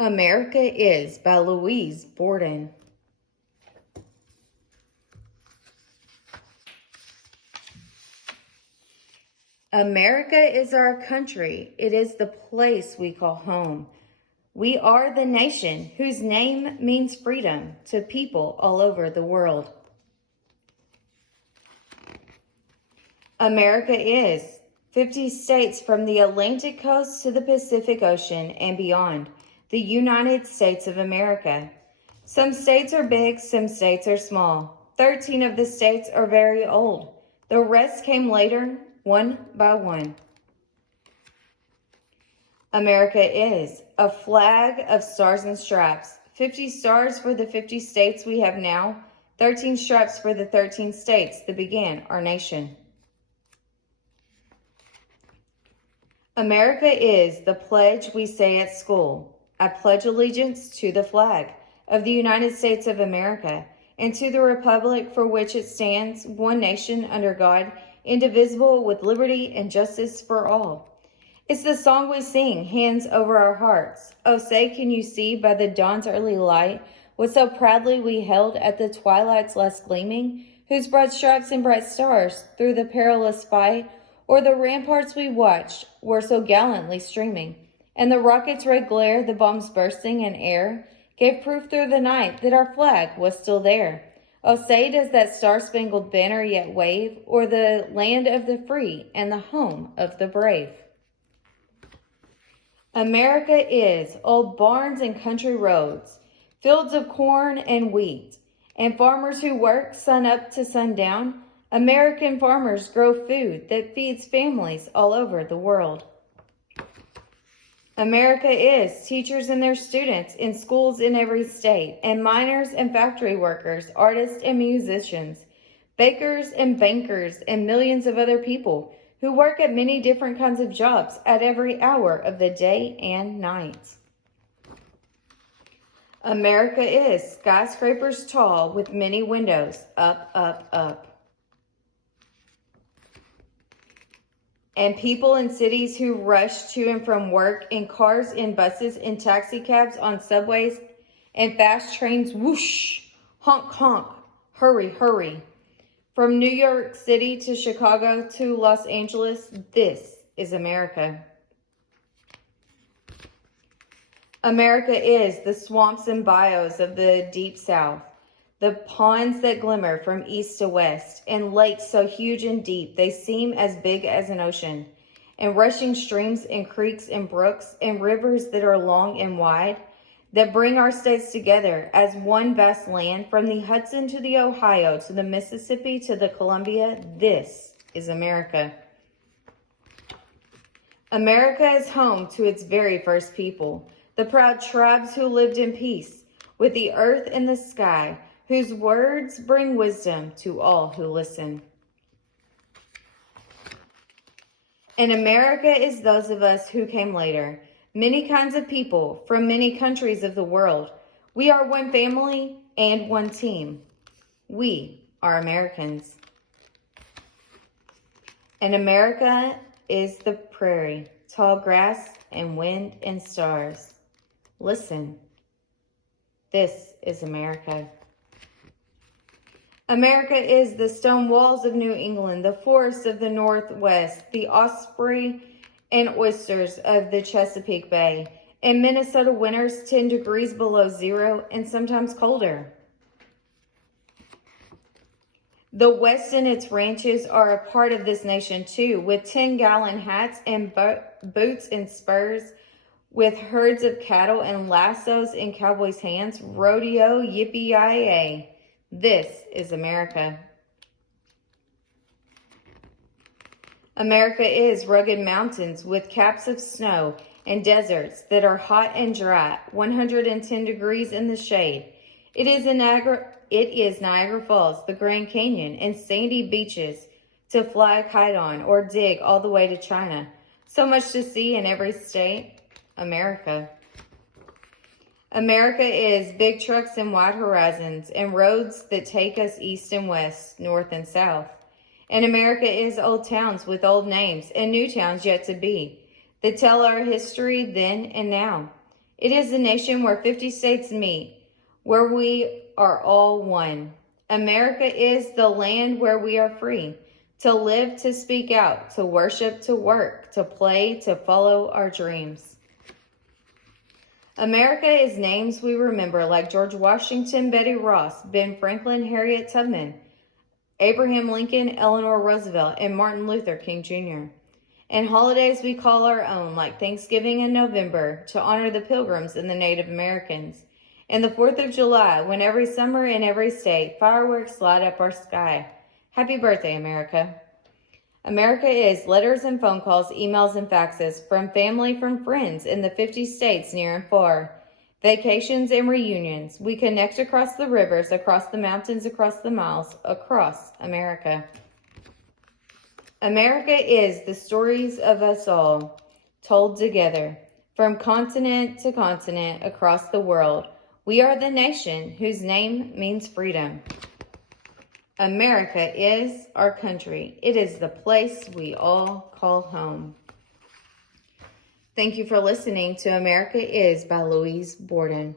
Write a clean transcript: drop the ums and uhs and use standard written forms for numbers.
America Is by Louise Borden. America is our country. It is the place we call home. We are the nation whose name means freedom to people all over the world. America is 50 states from the Atlantic coast to the Pacific Ocean and beyond, the United States of America. Some states are big, some states are small. 13 of the states are very old. The rest came later, one by one. America is a flag of stars and stripes. 50 stars for the 50 states we have now, 13 stripes for the 13 states that began our nation. America is the pledge we say at school. I pledge allegiance to the flag of the United States of America and to the republic for which it stands, one nation under God, indivisible, with liberty and justice for all. It's the song we sing, hands over our hearts. Oh, say, can you see by the dawn's early light what so proudly we held at the twilight's last gleaming, whose broad stripes and bright stars through the perilous fight, or the ramparts we watched were so gallantly streaming, and the rocket's red glare, the bombs bursting in air, gave proof through the night that our flag was still there. Oh, say, does that star-spangled banner yet wave o'er the land of the free and the home of the brave? America is old barns and country roads, fields of corn and wheat, and farmers who work sun up to sundown. American farmers grow food that feeds families all over the world. America is teachers and their students in schools in every state, and miners and factory workers, artists and musicians, bakers and bankers, and millions of other people who work at many different kinds of jobs at every hour of the day and night. America is skyscrapers tall with many windows, up, up, up. And people in cities who rush to and from work in cars, in buses, in taxi cabs, on subways, and fast trains, whoosh, honk, honk, hurry, hurry. From New York City to Chicago to Los Angeles, this is America. America is the swamps and bayous of the deep south, the ponds that glimmer from east to west, and lakes so huge and deep they seem as big as an ocean, and rushing streams and creeks and brooks and rivers that are long and wide, that bring our states together as one vast land from the Hudson to the Ohio to the Mississippi to the Columbia. This is America. America is home to its very first people, the proud tribes who lived in peace with the earth and the sky, whose words bring wisdom to all who listen. And America is those of us who came later, many kinds of people from many countries of the world. We are one family and one team. We are Americans. And America is the prairie, tall grass and wind and stars. Listen, this is America. America is the stone walls of New England, the forests of the Northwest, the osprey and oysters of the Chesapeake Bay, and Minnesota winters 10 degrees below zero and sometimes colder. The West and its ranches are a part of this nation too, with 10-gallon hats and boots and spurs, with herds of cattle and lassos in cowboys' hands. Rodeo, yippee-yi-yay. This is America. America is rugged mountains with caps of snow and deserts that are hot and dry, 110 degrees in the shade. It is Niagara Falls, the Grand Canyon, and sandy beaches to fly a kite on or dig all the way to China. So much to see in every state. America. America is big trucks and wide horizons and roads that take us east and west, north and south. And America is old towns with old names and new towns yet to be that tell our history then and now. It is the nation where 50 states meet, where we are all one. America is the land where we are free to live, to speak out, to worship, to work, to play, to follow our dreams. America is names we remember, like George Washington, Betty Ross, Ben Franklin, Harriet Tubman, Abraham Lincoln, Eleanor Roosevelt, and Martin Luther King Jr. And holidays we call our own, like Thanksgiving in November, to honor the Pilgrims and the Native Americans. And the 4th of July, when every summer in every state, fireworks light up our sky. Happy birthday, America. America is letters and phone calls, emails and faxes, from family, from friends in the 50 states near and far. Vacations and reunions. We connect across the rivers, across the mountains, across the miles, across America. America is the stories of us all, told together, from continent to continent, across the world. We are the nation whose name means freedom. America is our country. It is the place we all call home. Thank you for listening to America Is by Louise Borden.